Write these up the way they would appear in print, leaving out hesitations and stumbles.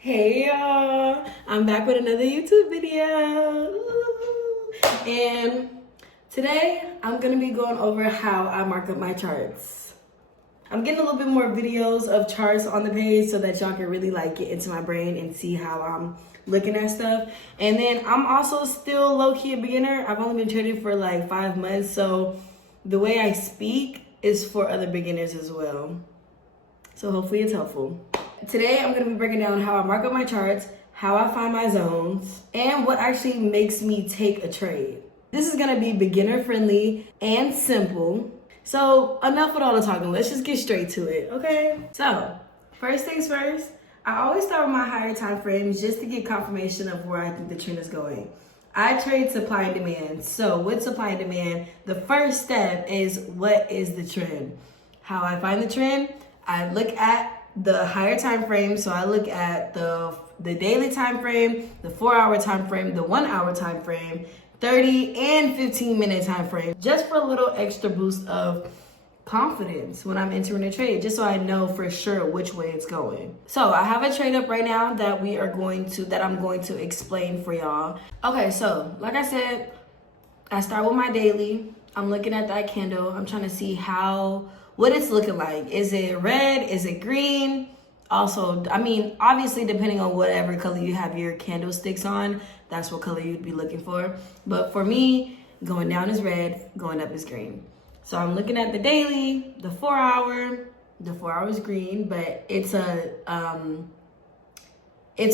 Hey y'all, I'm back with another YouTube video. And today I'm gonna be going over how I mark up my charts. I'm getting a little bit more videos of charts on the page so that y'all can really get into my brain and see how I'm looking at stuff. And then I'm also still low-key a beginner. I've only been trading for 5 months, so the way I speak is for other beginners as well. So hopefully it's helpful. Today, I'm gonna be breaking down how I mark up my charts, how I find my zones, and what actually makes me take a trade. This is gonna be beginner friendly and simple. So enough with all the talking, let's just get straight to it, okay? So, first things first, I always start with my higher time frames just to get confirmation of where I think the trend is going. I trade supply and demand. So with supply and demand, the first step is what is the trend? How I find the trend, I look at the higher time frame. So I look at the daily time frame, the 4-hour time frame, the 1-hour time frame, 30 and 15-minute time frame, just for a little extra boost of confidence when I'm entering a trade, just so I know for sure which way it's going. So I have a trade up right now that I'm going to explain for y'all. Okay, so like I said, I start with my daily. I'm looking at that candle. I'm trying to see what it's looking like. Is it red? Is it green? Also, obviously depending on whatever color you have your candlesticks on, that's what color you'd be looking for. But for me, going down is red, going up is green. So I'm looking at the daily, the 4-hour. The 4-hour is green, but it's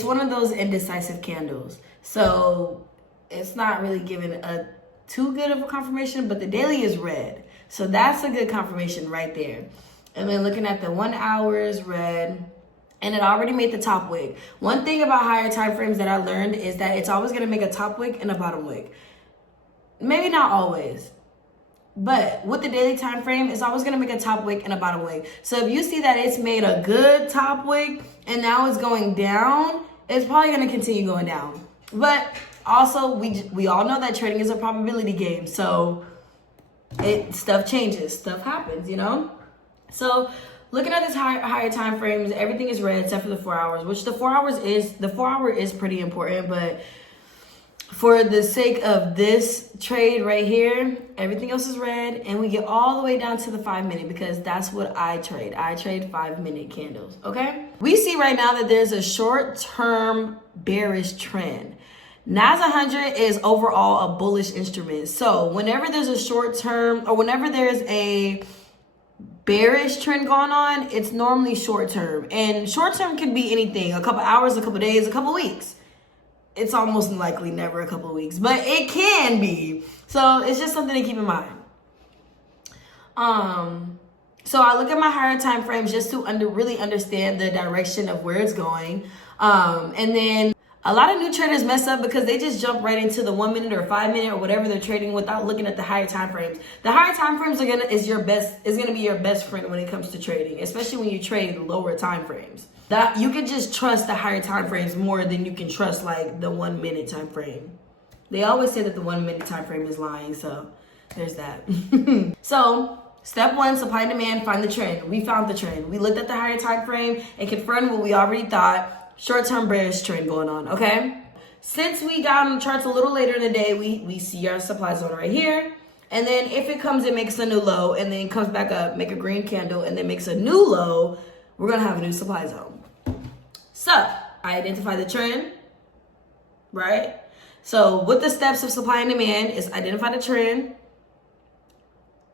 one of those indecisive candles. So it's not really giving a too good of a confirmation, but the daily is red. So that's a good confirmation right there. And then looking at the 1-hour is red, and it already made the top wick. One thing about higher time frames that I learned is that it's always gonna make a top wick and a bottom wick. Maybe not always, but with the daily time frame, it's always gonna make a top wick and a bottom wick. So if you see that it's made a good top wick and now it's going down, it's probably gonna continue going down. But also, we all know that trading is a probability game. So stuff changes, stuff happens, So looking at this higher time frames, everything is red except for the 4 hours, which the 4-hour is pretty important, but for the sake of this trade right here, everything else is red, and we get all the way down to the 5-minute because that's what I trade. I trade 5-minute candles, okay? We see right now that there's a short-term bearish trend. NAS 100 is overall a bullish instrument. So whenever there's a short term or whenever there's a bearish trend going on, it's normally short term. And short term can be anything, a couple hours, a couple days, a couple weeks. It's almost likely never a couple weeks, but it can be. So it's just something to keep in mind. So I look at my higher time frames just to really understand the direction of where it's going. And then a lot of new traders mess up because they just jump right into the 1-minute or 5-minute or whatever they're trading without looking at the higher time frames. The higher time frames is gonna be your best friend when it comes to trading, especially when you trade lower time frames. That you can just trust the higher time frames more than you can trust the 1-minute time frame. They always say that the 1-minute time frame is lying, so there's that. So step 1, supply and demand, find the trend. We found the trend. We looked at the higher time frame and confirmed what we already thought. Short-term bearish trend going on, okay? Since we got on the charts a little later in the day, we see our supply zone right here. And then if it comes and makes a new low and then comes back up, make a green candle, and then makes a new low, we're gonna have a new supply zone. So I identify the trend, right? So with the steps of supply and demand is identify the trend,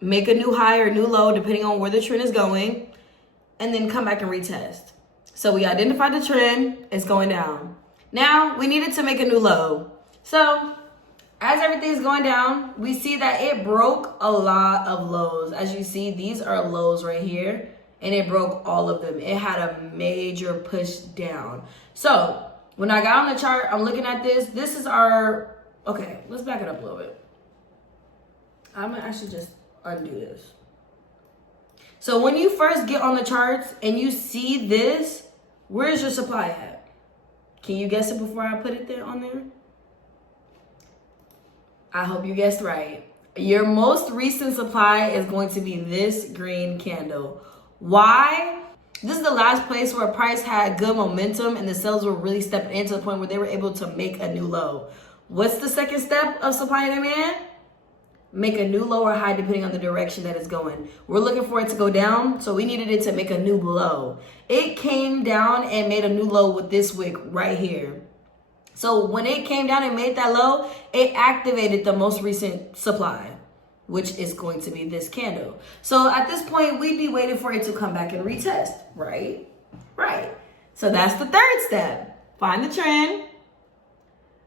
make a new high or new low depending on where the trend is going, and then come back and retest. So we identified the trend, it's going down. Now we needed to make a new low. So as everything's going down, we see that it broke a lot of lows. As you see, these are lows right here, and it broke all of them. It had a major push down. So when I got on the chart, I'm looking at this. This is okay, let's back it up a little bit. I'm gonna actually just undo this. So when you first get on the charts and you see this, where's your supply at? Can you guess it before I put it there on there? I hope you guessed right. Your most recent supply is going to be this green candle. Why? This is the last place where price had good momentum and the sellers were really stepping in to the point where they were able to make a new low. What's the second step of supply and demand? Make a new low or high depending on the direction that it's going. We're looking for it to go down, so we needed it to make a new low. It came down and made a new low with this wick right here. So when it came down and made that low, it activated the most recent supply, which is going to be this candle. So at this point, we'd be waiting for it to come back and retest, right? Right. So that's the third step. Find the trend,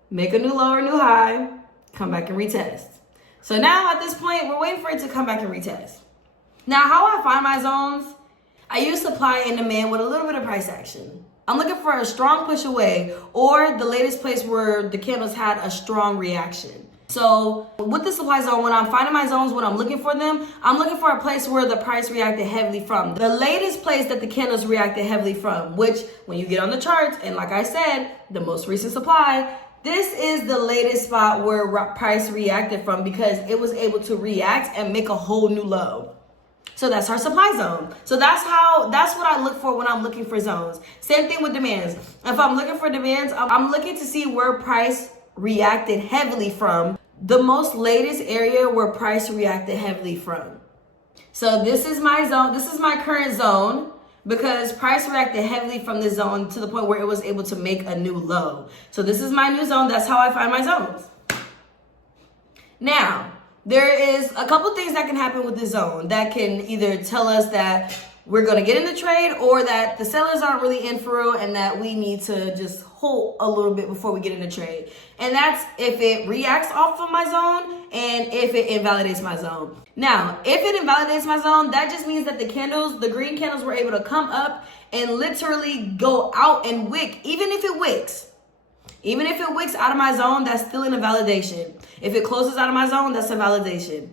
make a new low or new high, come back and retest. So now at this point, we're waiting for it to come back and retest. Now, how I find my zones, I use supply and demand with a little bit of price action. I'm looking for a strong push away or the latest place where the candles had a strong reaction. So with the supply zone, when I'm finding my zones, when I'm looking for them, I'm looking for a place where the price reacted heavily from. The latest place that the candles reacted heavily from, which when you get on the charts, and like I said, the most recent supply, this is the latest spot where price reacted from because it was able to react and make a whole new low. So that's our supply zone. So that's what I look for when I'm looking for zones. Same thing with demands. If I'm looking for demands, I'm looking to see where price reacted heavily from. The most latest area where price reacted heavily from. So this is my zone. This is my current zone because price reacted heavily from this zone to the point where it was able to make a new low. So this is my new zone. That's how I find my zones. Now, there is a couple things that can happen with this zone that can either tell us that we're going to get in the trade or that the sellers aren't really in for real and that we need to just hold a little bit before we get in the trade. And that's if it reacts off of my zone and if it invalidates my zone. Now, if it invalidates my zone, that just means that the green candles were able to come up and literally go out and wick, even if it wicks. Even if it wicks out of my zone, that's still an invalidation. If it closes out of my zone, that's a validation.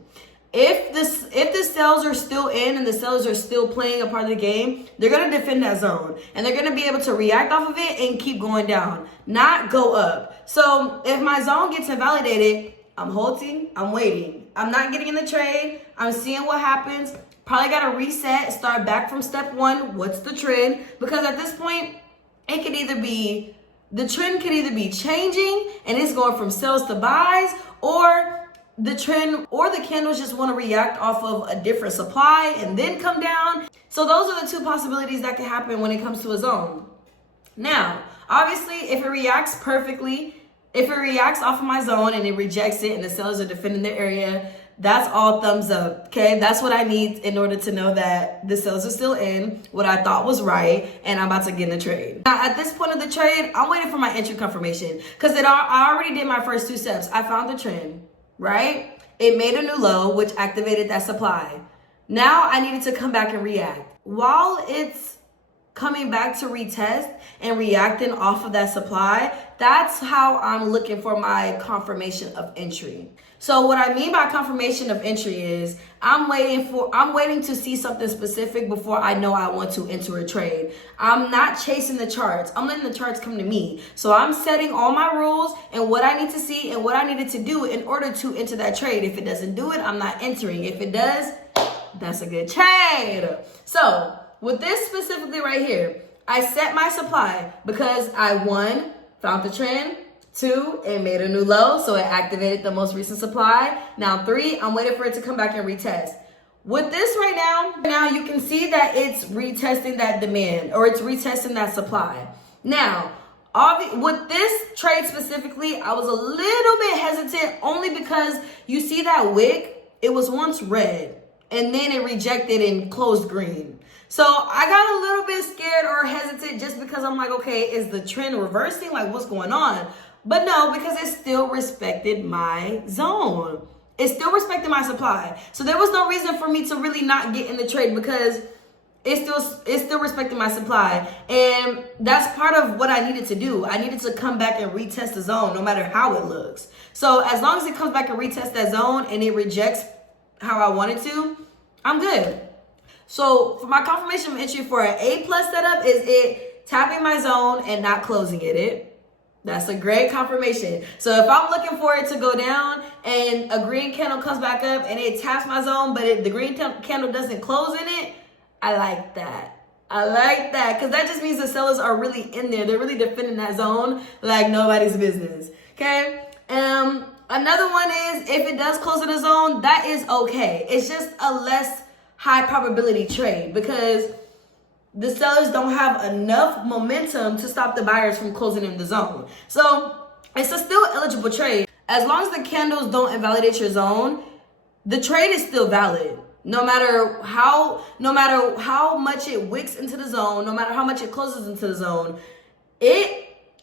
If the sells are still in and the sellers are still playing a part of the game, they're going to defend that zone. And they're going to be able to react off of it and keep going down, not go up. So if my zone gets invalidated, I'm holding, I'm waiting. I'm not getting in the trade. I'm seeing what happens. Probably got to reset, start back from step one. What's the trend? Because at this point, it could either be, the trend could either be changing and it's going from sells to buys, or the trend or the candles just want to react off of a different supply and then come down. So those are the two possibilities that can happen when it comes to a zone. Now, obviously, if it reacts perfectly, if it reacts off of my zone and it rejects it and the sellers are defending their area, that's all thumbs up, okay? That's what I need in order to know that the sellers are still in, what I thought was right, and I'm about to get in the trade. Now, at this point of the trade, I'm waiting for my entry confirmation because I already did my first two steps. I found the trend, right? It made a new low, which activated that supply. Now I needed to come back and react. While it's coming back to retest and reacting off of that supply, that's how I'm looking for my confirmation of entry. So what I mean by confirmation of entry is I'm waiting to see something specific before I know I want to enter a trade. I'm not chasing the charts. I'm letting the charts come to me. So I'm setting all my rules and what I need to see and what I needed to do in order to enter that trade. If it doesn't do it, I'm not entering. If it does, that's a good trade. So with this specifically right here, I set my supply because I, 1, found the trend. 2, it made a new low, so it activated the most recent supply. Now 3, I'm waiting for it to come back and retest. With this right now you can see that it's retesting that demand or it's retesting that supply. Now, with this trade specifically, I was a little bit hesitant only because you see that wick, it was once red and then it rejected and closed green. So I got a little bit scared or hesitant just because I'm like, okay, is the trend reversing? Like, what's going on? But no, because it still respected my zone. It still respected my supply. So there was no reason for me to really not get in the trade because it still respected my supply. And that's part of what I needed to do. I needed to come back and retest the zone no matter how it looks. So as long as it comes back and retests that zone and it rejects how I wanted to, I'm good. So for my confirmation of entry for an A+ setup is it tapping my zone and not closing it. That's a great confirmation. So if I'm looking for it to go down and a green candle comes back up and it taps my zone, but the green candle doesn't close in it, I like that. I like that, because that just means the sellers are really in there. They're really defending that zone like nobody's business. Okay. Another one is if it does close in the zone, that is okay. It's just a less high probability trade because the sellers don't have enough momentum to stop the buyers from closing in the zone. So it's a still eligible trade. As long as the candles don't invalidate your zone, the trade is still valid. No matter how much it wicks into the zone, no matter how much it closes into the zone,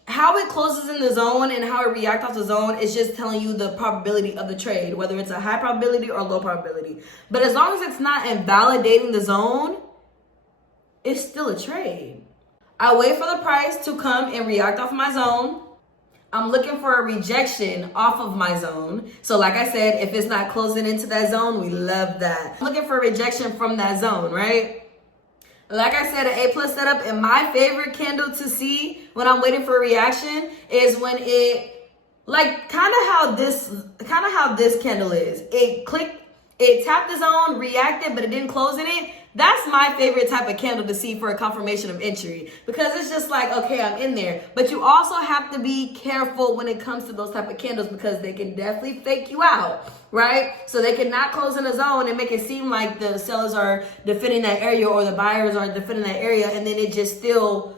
how it closes in the zone and how it reacts off the zone is just telling you the probability of the trade, whether it's a high probability or low probability. But as long as it's not invalidating the zone, it's still a trade. I wait for the price to come and react off my zone. I'm looking for a rejection off of my zone. So like I said, if it's not closing into that zone, we love that. I'm looking for a rejection from that zone, right? Like I said, an A+ setup, and my favorite candle to see when I'm waiting for a reaction is when it, like kind of how this candle is. It tapped the zone, reacted, but it didn't close in it. That's my favorite type of candle to see for a confirmation of entry, because it's just like, okay, I'm in there. But you also have to be careful when it comes to those type of candles, because they can definitely fake you out, right? So they can not close in a zone and make it seem like the sellers are defending that area or the buyers are defending that area, and then it just still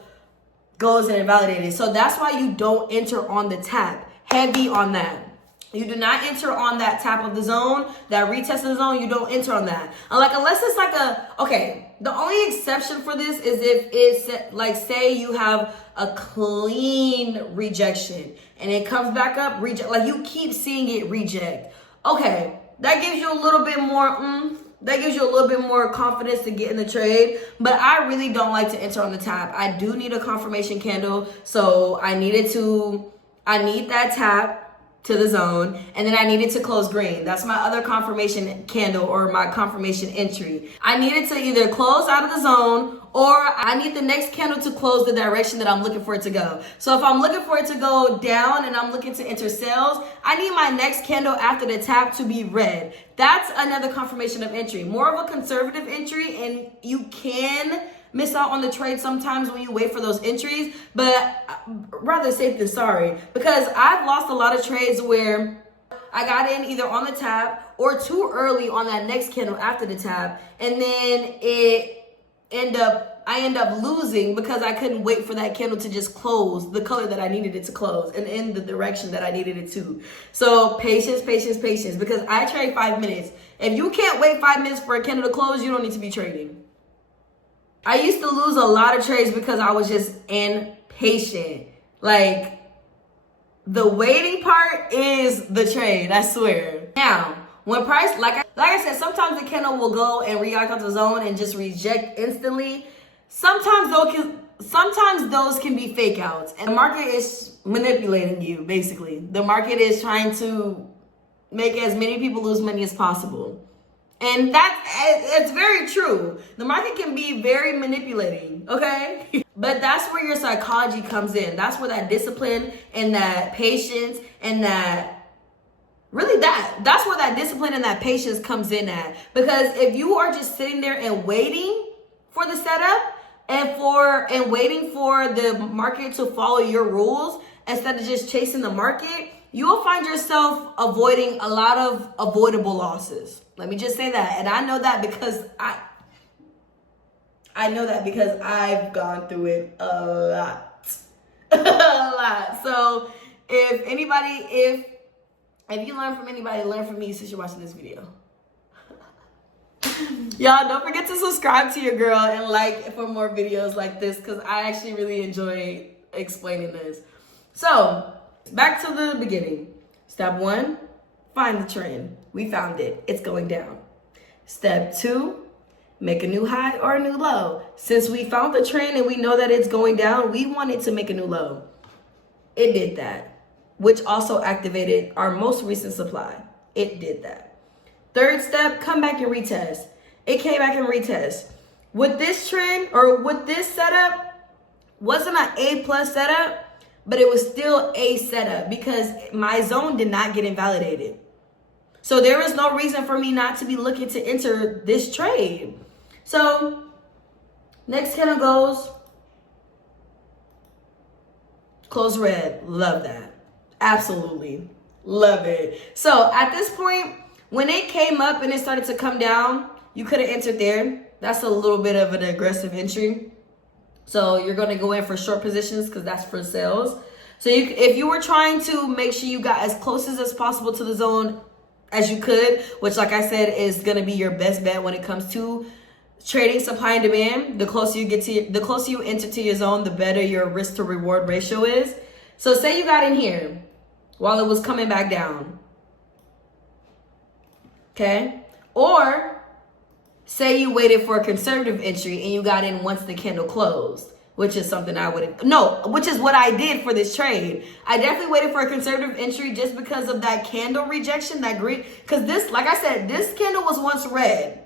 goes and invalidates it. So that's why you don't enter on the tap. Heavy on that. You do not enter on that tap of the zone, that retest of the zone. You don't enter on that. Unless it's like okay, the only exception for this is if it's like, say you have a clean rejection and it comes back up, reject, like you keep seeing it reject. Okay, that gives you a little bit more, that gives you a little bit more confidence to get in the trade. But I really don't like to enter on the tap. I do need a confirmation candle. So I need that tap to the zone, and then I needed to close green. That's my other confirmation candle or my confirmation entry. I needed to either close out of the zone, or I need the next candle to close the direction that I'm looking for it to go. So if I'm looking for it to go down and I'm looking to enter sales, I need my next candle after the tap to be red. That's another confirmation of entry. More of a conservative entry, and you can miss out on the trade sometimes when you wait for those entries, but rather safe than sorry, because I've lost a lot of trades where I got in either on the tap or too early on that next candle after the tap, and then I end up losing because I couldn't wait for that candle to just close the color that I needed it to close and in the direction that I needed it to. So patience, because I trade 5 minutes. If you can't wait 5 minutes for a candle to close, you don't need to be trading. I used to lose a lot of trades because I was just impatient. Like, the waiting part is the trade, I swear. Now, when price, like I said, sometimes the candle will go and react off the zone and just reject instantly. Sometimes those can be fake outs, and the market is manipulating you, basically. The market is trying to make as many people lose money as possible. And it's very true. The market can be very manipulating, okay? But that's where your psychology comes in. That's where that discipline and that patience and that's where that discipline and that patience comes in at. Because if you are just sitting there and waiting for the setup and waiting for the market to follow your rules instead of just chasing the market, you will find yourself avoiding a lot of avoidable losses. Let me just say that. And I know that because I've gone through it a lot. A lot. So if you learn from anybody, learn from me since you're watching this video. Y'all, don't forget to subscribe to your girl and like for more videos like this, because I actually really enjoy explaining this. So back to the beginning. Step 1, find the trend. We found it. It's going down. Step 2, make a new high or a new low. Since we found the trend and we know that it's going down, we want it to make a new low. It did that, which also activated our most recent supply. It did that. Third step, come back and retest. It came back and retest. With this trend or with this setup, wasn't an A+ setup, but it was still a setup because my zone did not get invalidated. So there is no reason for me not to be looking to enter this trade. So Next candle goes, close red. Love that. Absolutely. Love it. So at this point, when it came up and it started to come down, you could have entered there. That's a little bit of an aggressive entry. So you're going to go in for short positions because that's for sales. So if you were trying to make sure you got as close as possible to the zone as you could, which like I said is going to be your best bet when it comes to trading supply and demand. The closer you enter to your zone, the better your risk to reward ratio is. So say you got in here while it was coming back down. Okay? Or say you waited for a conservative entry and you got in once the candle closed, which is something which is what I did for this trade. I definitely waited for a conservative entry just because of that candle rejection, that green, because this, like I said, this candle was once red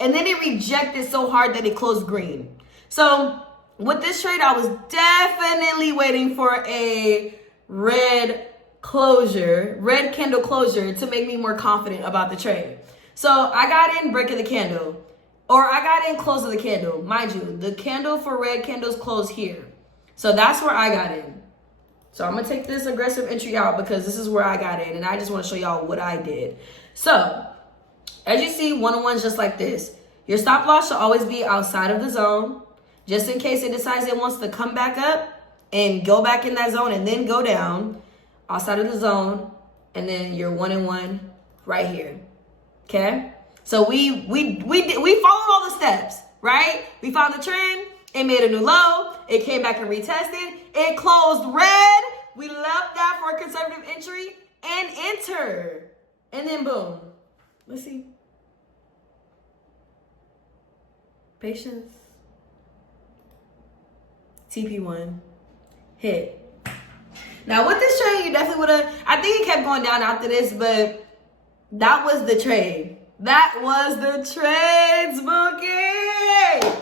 and then it rejected so hard that it closed green. So with this trade, I was definitely waiting for a red candle closure to make me more confident about the trade. So I got in break of the candle, or I got in close of the candle. Mind you, the candle for red candles closed here. So that's where I got in. So I'm gonna take this aggressive entry out because this is where I got in and I just wanna show y'all what I did. So as you see, one-on-ones just like this. Your stop loss should always be outside of the zone, just in case it decides it wants to come back up and go back in that zone and then go down outside of the zone, and then your 1-and-1 right here. Okay? So we followed all the steps, right? We found the trend, it made a new low, it came back and retested, it closed red, we left that for a conservative entry and enter. And then boom. Let's see. Patience. TP1. Hit. Now with this trade, you definitely would have, I think it kept going down after this, but that was the trade. That was the trades bookie.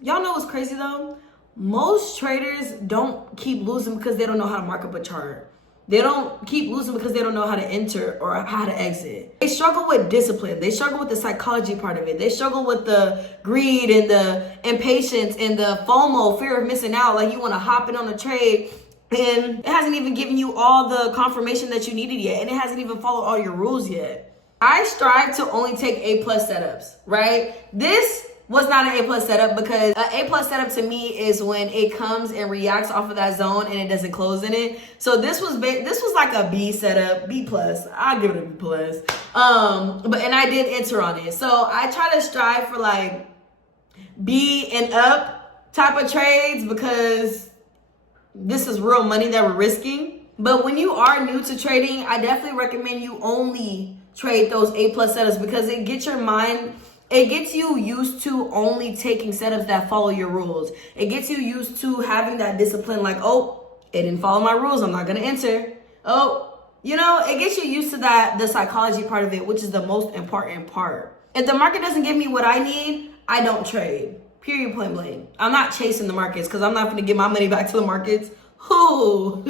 Y'all know what's crazy though? Most traders don't keep losing because they don't know how to mark up a chart. They don't keep losing because they don't know how to enter or how to exit. They struggle with discipline. They struggle with the psychology part of it. They struggle with the greed and the impatience and the FOMO, fear of missing out. Like you want to hop in on a trade and it hasn't even given you all the confirmation that you needed yet. And it hasn't even followed all your rules yet. I strive to only take A+ setups, right? This was not an A+ setup because an A+ setup to me is when it comes and reacts off of that zone and it doesn't close in it. So this was like a B setup, B+. I'll give it a B+. And I did enter on it. So I try to strive for like B and up type of trades because this is real money that we're risking. But when you are new to trading, I definitely recommend you only trade those A+ setups because it gets your mind, it gets you used to only taking setups that follow your rules. It gets you used to having that discipline like, oh, it didn't follow my rules, I'm not gonna enter. Oh, you know, it gets you used to that, the psychology part of it, which is the most important part. If the market doesn't give me what I need, I don't trade. Period, point blank. I'm not chasing the markets because I'm not gonna give my money back to the markets. Who?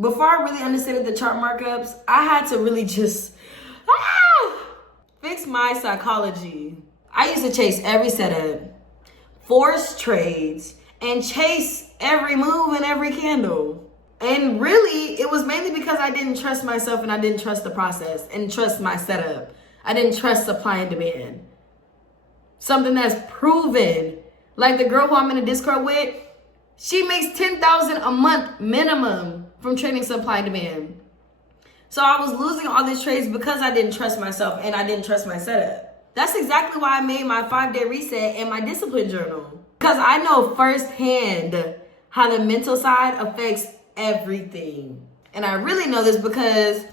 Before I really understood the chart markups, I had to really just fix my psychology. I used to chase every setup, force trades, and chase every move and every candle. And really, it was mainly because I didn't trust myself and I didn't trust the process and trust my setup. I didn't trust supply and demand. Something that's proven. Like the girl who I'm in a Discord with, she makes $10,000 a month minimum from trading supply and demand. So I was losing all these trades because I didn't trust myself and I didn't trust my setup. That's exactly why I made my 5-day reset and my discipline journal. Because I know firsthand how the mental side affects everything. And I really know this because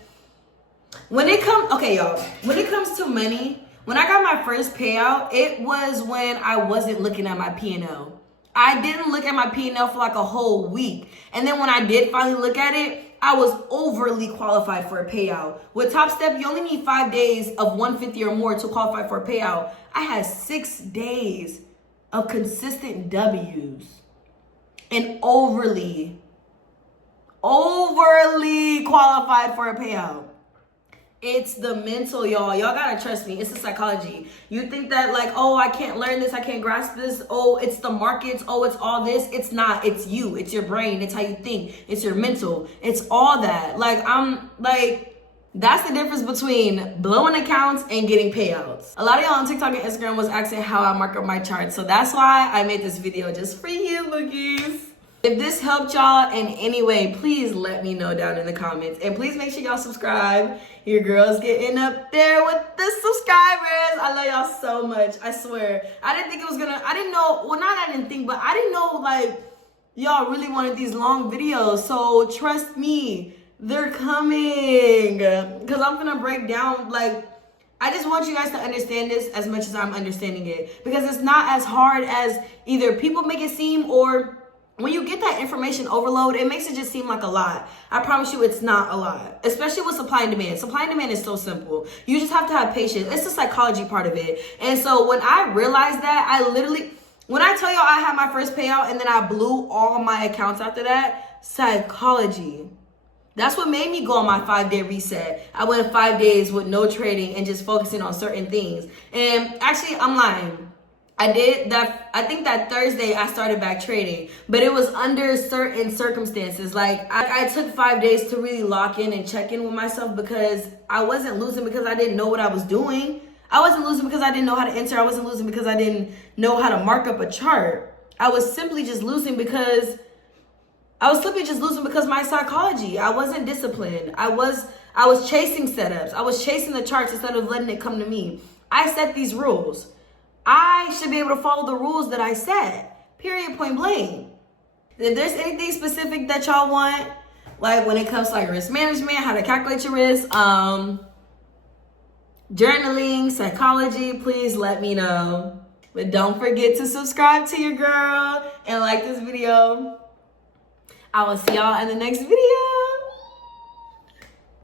when it comes, okay y'all, when it comes to money, when I got my first payout, it was when I wasn't looking at my P&L. I didn't look at my P&L for like a whole week. And then when I did finally look at it, I was overly qualified for a payout. With TopStep, you only need 5 days of 150 or more to qualify for a payout. I had 6 days of consistent W's and overly qualified for a payout. It's the mental, y'all. Y'all gotta trust me. It's the psychology. You think that like, oh, I can't learn this, I can't grasp this. Oh, it's the markets. Oh, it's all this. It's not. It's you. It's your brain. It's how you think. It's your mental. It's all that. That's the difference between blowing accounts and getting payouts. A lot of y'all on TikTok and Instagram was asking how I mark up my charts. So that's why I made this video just for you, bookies. If this helped y'all in any way, please let me know down in the comments. And please make sure y'all subscribe. Your girl's getting up there with the subscribers. I love y'all so much. I swear. I didn't know like y'all really wanted these long videos. So trust me, they're coming. Because I'm gonna break down, like, I just want you guys to understand this as much as I'm understanding it. Because it's not as hard as either people make it seem, or when you get that information overload, it makes it just seem like a lot. I promise you it's not a lot, especially with supply and demand. Supply and demand is so simple. You just have to have patience. It's the psychology part of it. And so when I realized that, when I tell y'all I had my first payout and then I blew all my accounts after that, psychology. That's what made me go on my 5-day reset. I went 5 days with no trading and just focusing on certain things. And actually, I'm lying. I did that. I think that Thursday I started back trading, but it was under certain circumstances. Like I took 5 days to really lock in and check in with myself, because I wasn't losing because I didn't know what I was doing. I wasn't losing because I didn't know how to enter. I wasn't losing because I didn't know how to mark up a chart. I was simply just losing because my psychology. I wasn't disciplined. I was chasing setups. I was chasing the charts instead of letting it come to me. I set these rules. I should be able to follow the rules that I set. Period, point blank. If there's anything specific that y'all want, like when it comes to like risk management, how to calculate your risk, journaling, psychology, please let me know. But don't forget to subscribe to your girl and like this video. I will see y'all in the next video.